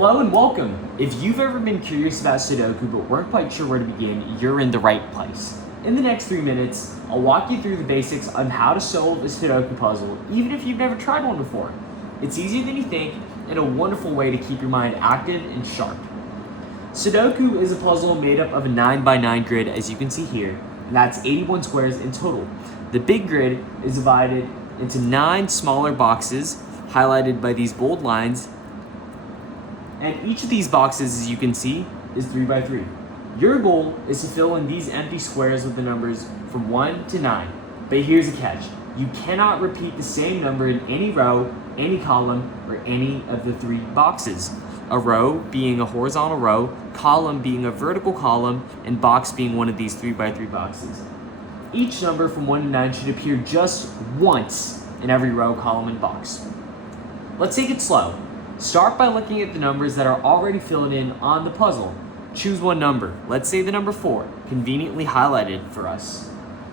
Hello and welcome. If you've ever been curious about Sudoku but weren't quite sure where to begin, you're in the right place. In the next 3 minutes, I'll walk you through the basics on how to solve a Sudoku puzzle, even if you've never tried one before. It's easier than you think and a wonderful way to keep your mind active and sharp. Sudoku is a puzzle made up of a 9x9 grid, as you can see here, and that's 81 squares in total. The big grid is divided into 9 smaller boxes, highlighted by these bold lines, and each of these boxes, as you can see, is 3x3. Your goal is to fill in these empty squares with the numbers from 1 to 9. But here's a catch. You cannot repeat the same number in any row, any column, or any of the 3 boxes. A row being a horizontal row, column being a vertical column, and box being one of these 3x3 boxes. Each number from 1 to 9 should appear just once in every row, column, and box. Let's take it slow. Start by looking at the numbers that are already filled in on the puzzle. Choose one number, let's say the number 4, conveniently highlighted for us,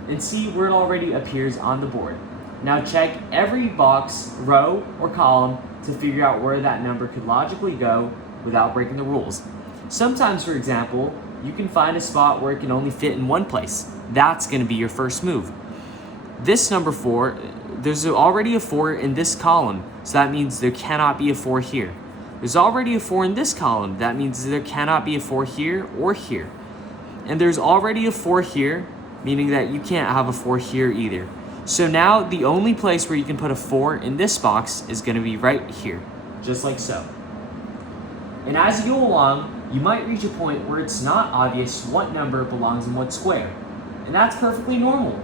and see where it already appears on the board. Now check every box, row, or column to figure out where that number could logically go without breaking the rules. Sometimes, for example, you can find a spot where it can only fit in one place. That's going to be your first move. This number 4, there's already a 4 in this column, so that means there cannot be a 4 here. There's already a 4 in this column, that means there cannot be a 4 here or here. And there's already a 4 here, meaning that you can't have a 4 here either. So now the only place where you can put a 4 in this box is going to be right here, just like so. And as you go along, you might reach a point where it's not obvious what number belongs in what square. And that's perfectly normal.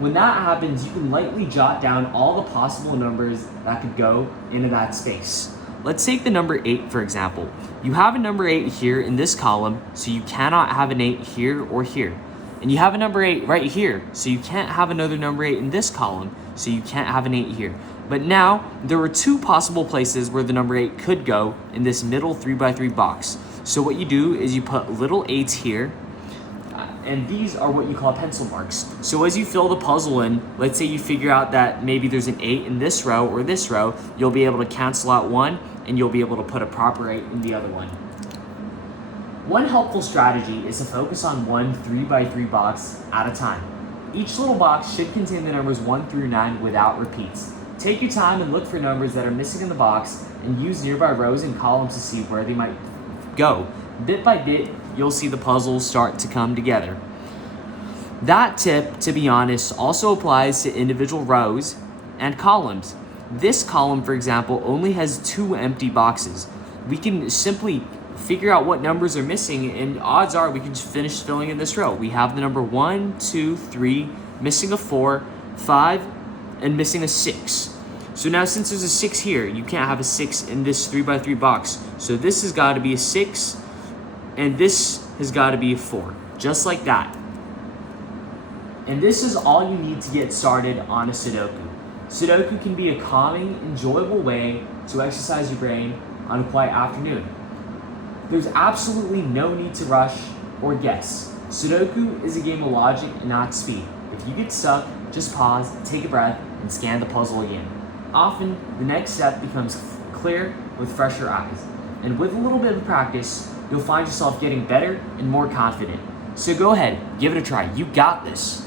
When that happens, you can lightly jot down all the possible numbers that could go into that space. Let's take the number 8, for example. You have a number 8 here in this column, so you cannot have an 8 here or here. And you have a number 8 right here, so you can't have another number 8 in this column, so you can't have an 8 here. But now, there are 2 possible places where the number 8 could go in this middle 3x3 box. So what you do is you put little 8s here, and these are what you call pencil marks. So as you fill the puzzle in, let's say you figure out that maybe there's an 8 in this row or this row, you'll be able to cancel out 1, and you'll be able to put a proper 8 in the other one. One helpful strategy is to focus on one 3x3 box at a time. Each little box should contain the numbers 1 through 9 without repeats. Take your time and look for numbers that are missing in the box, and use nearby rows and columns to see where they might go. Bit by bit, you'll see the puzzle start to come together. That tip, to be honest, also applies to individual rows and columns. This column, for example, only has 2 empty boxes. We can simply figure out what numbers are missing, and odds are we can just finish filling in this row. We have the number 1, 2, 3, missing a 4, 5, and missing a 6. So now since there's a 6 here, you can't have a 6 in this 3x3 box. So this has got to be a 6, and this has got to be a 4, just like that. And this is all you need to get started on a Sudoku. Sudoku can be a calming, enjoyable way to exercise your brain on a quiet afternoon. There's absolutely no need to rush or guess. Sudoku is a game of logic and not speed. If you get stuck, just pause, take a breath, and scan the puzzle again. Often, the next step becomes clear with fresher eyes. And with a little bit of practice, you'll find yourself getting better and more confident. So go ahead, give it a try. You got this.